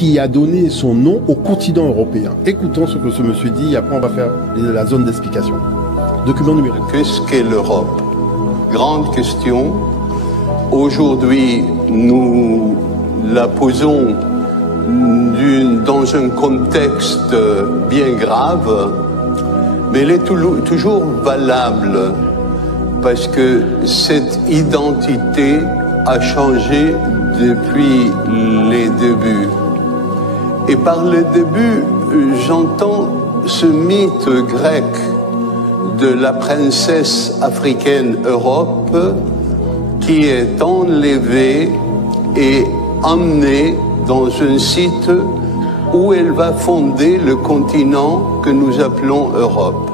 qui a donné son nom au continent européen. Écoutons ce que ce monsieur dit et après on va faire la zone d'explication. Document numéro 1. Qu'est-ce qu'est l'Europe? Grande question. Aujourd'hui, nous la posons dans un contexte bien grave, mais elle est toujours valable parce que cette identité a changé depuis les débuts. Et par les débuts, j'entends ce mythe grec de la princesse africaine Europe qui est enlevée et emmenée dans un site où elle va fonder le continent que nous appelons Europe.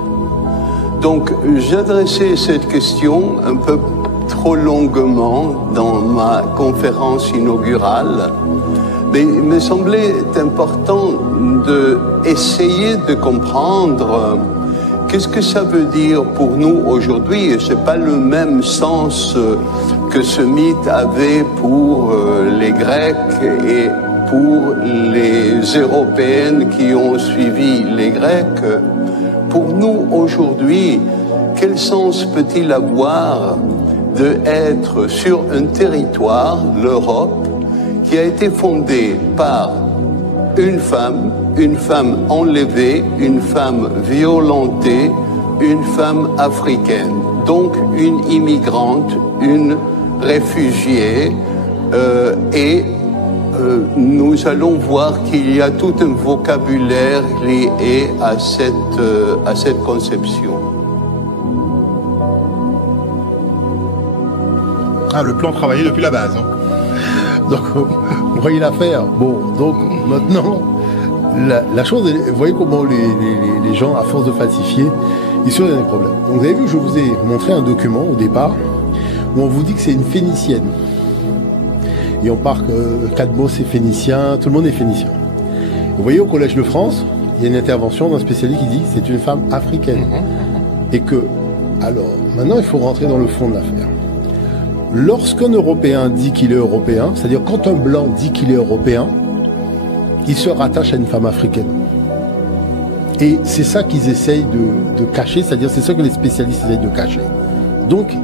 Donc j'adressais cette question un peu trop longuement dans ma conférence inaugurale, mais il me semblait important d'essayer de comprendre qu'est-ce que ça veut dire pour nous aujourd'hui. Et c'est pas le même sens que ce mythe avait pour les Grecs et pour les Européennes qui ont suivi les Grecs. Pour nous aujourd'hui, quel sens peut-il avoir d'être sur un territoire, l'Europe, qui a été fondé par une femme enlevée, une femme violentée, une femme africaine, donc une immigrante, une réfugiée, nous allons voir qu'il y a tout un vocabulaire lié à cette conception. Ah, le plan travaillé depuis la base. Hein. Donc, vous voyez l'affaire. Bon, donc maintenant, la chose, vous voyez comment les gens, à force de falsifier, ils sont dans des problèmes. Donc, vous avez vu, je vous ai montré un document au départ où on vous dit que c'est une phénicienne. Et on part que Cadmos est phénicien, tout le monde est phénicien. Vous voyez, au Collège de France, il y a une intervention d'un spécialiste qui dit que c'est une femme africaine. Et que, alors, maintenant, il faut rentrer dans le fond de l'affaire. Lorsqu'un Européen dit qu'il est européen, c'est-à-dire quand un Blanc dit qu'il est européen, il se rattache à une femme africaine. Et c'est ça qu'ils essayent de cacher, c'est-à-dire c'est ça que les spécialistes essayent de cacher. Donc,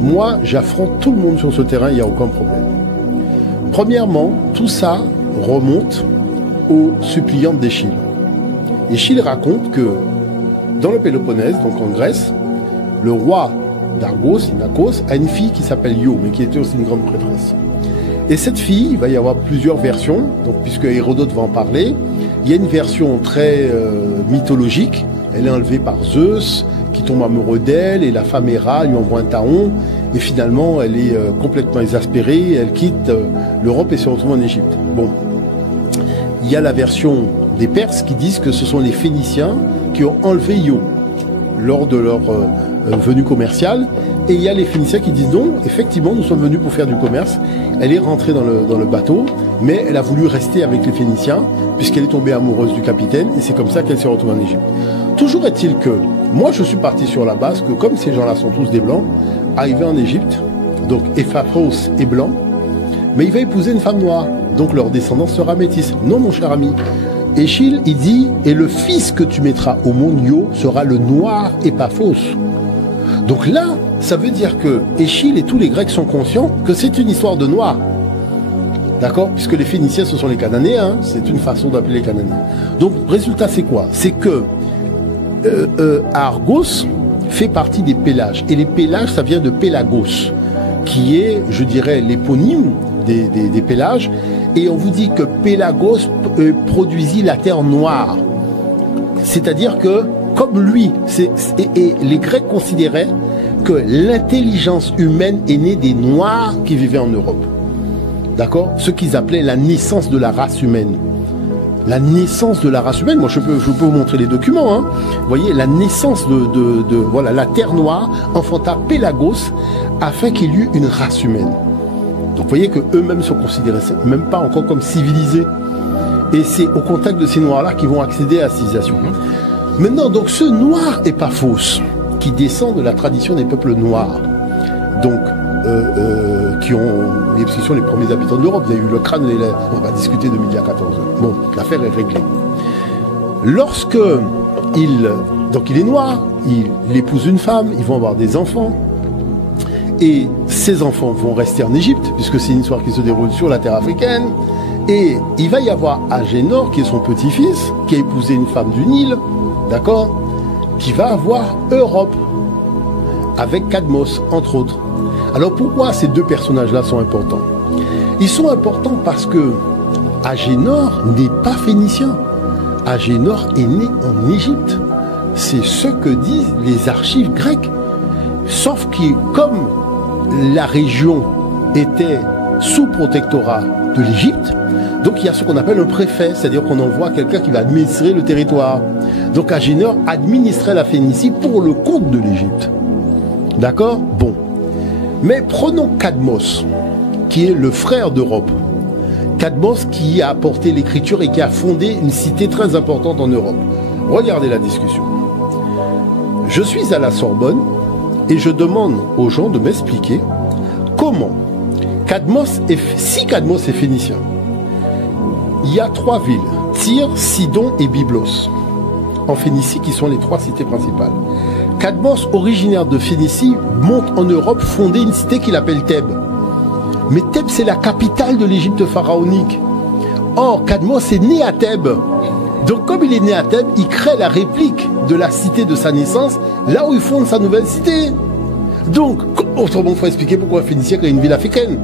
moi, j'affronte tout le monde sur ce terrain, il n'y a aucun problème. Premièrement, tout ça remonte aux suppliantes d'Échille. Échille raconte que dans le Péloponnèse, donc en Grèce, le roi d'Argos, Inachos, a une fille qui s'appelle Io, mais qui était aussi une grande prêtresse. Et cette fille, il va y avoir plusieurs versions, donc puisque Hérodote va en parler. Il y a une version très mythologique, elle est enlevée par Zeus, qui tombe amoureux d'elle, et la femme Héra lui envoie un taon, et finalement elle est complètement exaspérée, elle quitte l'Europe et se retrouve en Égypte. Bon, il y a la version des Perses qui disent que ce sont les Phéniciens qui ont enlevé Io lors de leur venue commerciale, et il y a les Phéniciens qui disent non, effectivement nous sommes venus pour faire du commerce, elle est rentrée dans le bateau, mais elle a voulu rester avec les Phéniciens puisqu'elle est tombée amoureuse du capitaine, et c'est comme ça qu'elle s'est retrouvée en Égypte. Toujours est-il que moi je suis parti sur la base que comme ces gens-là sont tous des blancs, arrivés en Égypte, donc Epaphros est blanc, mais il va épouser une femme noire, donc leur descendance sera métisse. Non mon cher ami, Échille il dit et le fils que tu mettras au monde Io sera le noir Epaphos. Donc là, ça veut dire que Échille et tous les Grecs sont conscients que c'est une histoire de noir. D'accord? Puisque les Phéniciens, ce sont les Cananéens, c'est une façon d'appeler les Cananéens. Donc, résultat, c'est quoi? C'est que Argos fait partie des Pélages. Et les Pélages, ça vient de Pélagos, qui est, je dirais, l'éponyme des Pélages. Et on vous dit que Pélagos produisit la terre noire. C'est-à-dire que, comme lui, et les Grecs considéraient que l'intelligence humaine est née des Noirs qui vivaient en Europe. D'accord? Ce qu'ils appelaient la naissance de la race humaine. La naissance de la race humaine, moi je peux vous montrer les documents, hein. Vous voyez, la naissance voilà, la terre noire enfanta Pélagos afin qu'il y eut une race humaine. Donc vous voyez qu'eux-mêmes se considéraient même pas encore comme civilisés. Et c'est au contact de ces noirs-là qu'ils vont accéder à la civilisation. Maintenant, donc ce noir Epaphos, qui descend de la tradition des peuples noirs, donc qui sont les premiers habitants de l'Europe. Vous avez eu le crâne, on va discuter de midi à 14h. Bon, l'affaire est réglée. Lorsque donc il est noir, il épouse une femme, ils vont avoir des enfants, et ces enfants vont rester en Égypte, puisque c'est une histoire qui se déroule sur la terre africaine, et il va y avoir Agénor, qui est son petit-fils, qui a épousé une femme du Nil, d'accord, qui va avoir Europe, avec Cadmos, entre autres. Alors pourquoi ces deux personnages-là sont importants? Ils sont importants parce que Agénor n'est pas phénicien. Agénor est né en Égypte. C'est ce que disent les archives grecques. Sauf que comme la région était sous protectorat de l'Égypte, donc il y a ce qu'on appelle un préfet, c'est-à-dire qu'on envoie quelqu'un qui va administrer le territoire. Donc Agénor administrait la Phénicie pour le compte de l'Égypte. D'accord? Bon. Mais prenons Cadmos, qui est le frère d'Europe. Cadmos qui a apporté l'écriture et qui a fondé une cité très importante en Europe. Regardez la discussion. Je suis à la Sorbonne et je demande aux gens de m'expliquer comment si Cadmos est phénicien, il y a 3 villes, Tyr, Sidon et Byblos, en Phénicie, qui sont les 3 cités principales. Cadmos, originaire de Phénicie, monte en Europe fonder une cité qu'il appelle Thèbes. Mais Thèbes, c'est la capitale de l'Égypte pharaonique. Or, Cadmos est né à Thèbes. Donc, comme il est né à Thèbes, il crée la réplique de la cité de sa naissance, là où il fonde sa nouvelle cité. Donc, autrement, il faut expliquer pourquoi un Phénicien crée une ville africaine.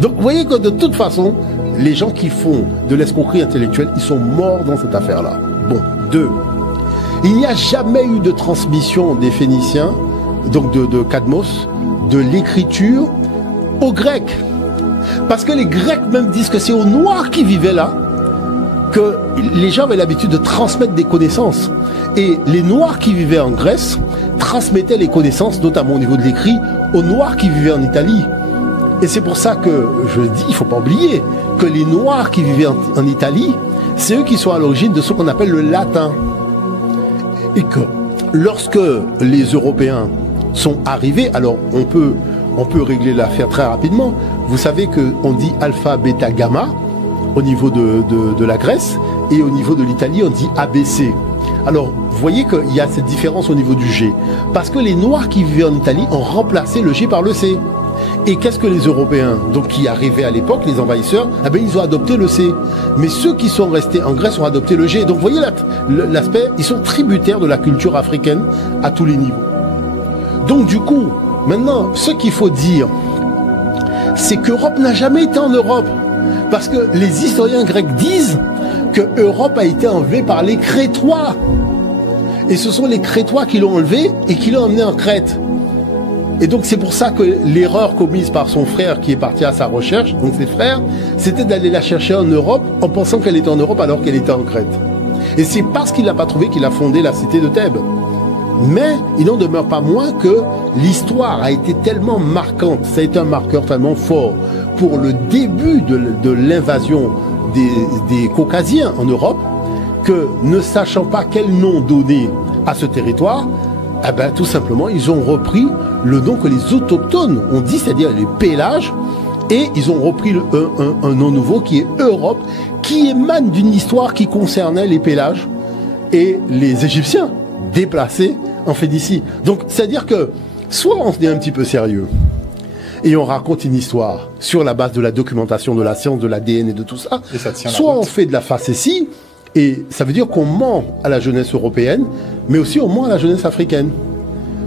Donc, vous voyez que de toute façon, les gens qui font de l'escroquerie intellectuelle, ils sont morts dans cette affaire-là. Bon, 2. Il n'y a jamais eu de transmission des Phéniciens, donc de Cadmos, de l'écriture aux Grecs. Parce que les Grecs même disent que c'est aux Noirs qui vivaient là que les gens avaient l'habitude de transmettre des connaissances. Et les Noirs qui vivaient en Grèce transmettaient les connaissances, notamment au niveau de l'écrit, aux Noirs qui vivaient en Italie. Et c'est pour ça que je dis, il ne faut pas oublier que les Noirs qui vivaient en Italie, c'est eux qui sont à l'origine de ce qu'on appelle le latin. Et que lorsque les Européens sont arrivés, alors on peut régler l'affaire très rapidement. Vous savez qu'on dit alpha, bêta, gamma au niveau de la Grèce, et au niveau de l'Italie on dit ABC. Alors vous voyez qu'il y a cette différence au niveau du G, parce que les Noirs qui vivaient en Italie ont remplacé le G par le C. Et qu'est-ce que les Européens, donc qui arrivaient à l'époque, les envahisseurs, eh bien, ils ont adopté le C. Mais ceux qui sont restés en Grèce ont adopté le G. Donc vous voyez l'aspect, ils sont tributaires de la culture africaine à tous les niveaux. Donc du coup, maintenant, ce qu'il faut dire, c'est qu'Europe n'a jamais été en Europe. Parce que les historiens grecs disent que Europe a été enlevée par les Crétois. Et ce sont les Crétois qui l'ont enlevée et qui l'ont emmenée en Crète. Et donc c'est pour ça que l'erreur commise par son frère qui est parti à sa recherche, donc ses frères, c'était d'aller la chercher en Europe en pensant qu'elle était en Europe alors qu'elle était en Crète. Et c'est parce qu'il l'a pas trouvé qu'il a fondé la cité de Thèbes. Mais il n'en demeure pas moins que l'histoire a été tellement marquante, ça a été un marqueur tellement fort pour le début de l'invasion des Caucasiens en Europe, que ne sachant pas quel nom donner à ce territoire, eh ben, tout simplement, ils ont repris le nom que les autochtones ont dit, c'est-à-dire les Pélages, et ils ont repris un nom nouveau qui est Europe, qui émane d'une histoire qui concernait les Pélages et les Égyptiens déplacés en Phénicie. Donc, c'est-à-dire que soit on est un petit peu sérieux et on raconte une histoire sur la base de la documentation, de la science, de l'ADN et de tout ça, soit on fait de la facétie, et ça veut dire qu'on ment à la jeunesse européenne, mais aussi on ment à la jeunesse africaine.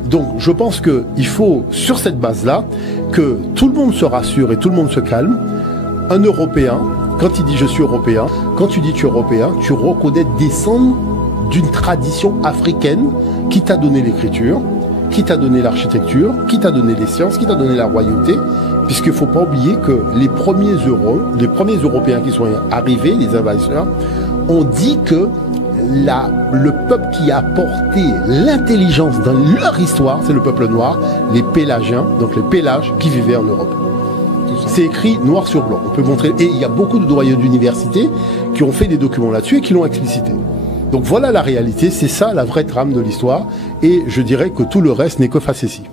Donc je pense qu'il faut, sur cette base-là, que tout le monde se rassure et tout le monde se calme. Un Européen, quand il dit je suis Européen, quand tu dis tu es Européen, tu reconnais descendre d'une tradition africaine qui t'a donné l'écriture, qui t'a donné l'architecture, qui t'a donné les sciences, qui t'a donné la royauté, puisqu'il ne faut pas oublier que les premiers Européens qui sont arrivés, les envahisseurs, ont dit que le peuple qui a porté l'intelligence dans leur histoire, c'est le peuple noir, les Pélagiens, donc les Pélages qui vivaient en Europe. C'est écrit noir sur blanc. On peut montrer, et il y a beaucoup de doyens d'université qui ont fait des documents là-dessus et qui l'ont explicité. Donc voilà la réalité, c'est ça la vraie trame de l'histoire, et je dirais que tout le reste n'est que facétie.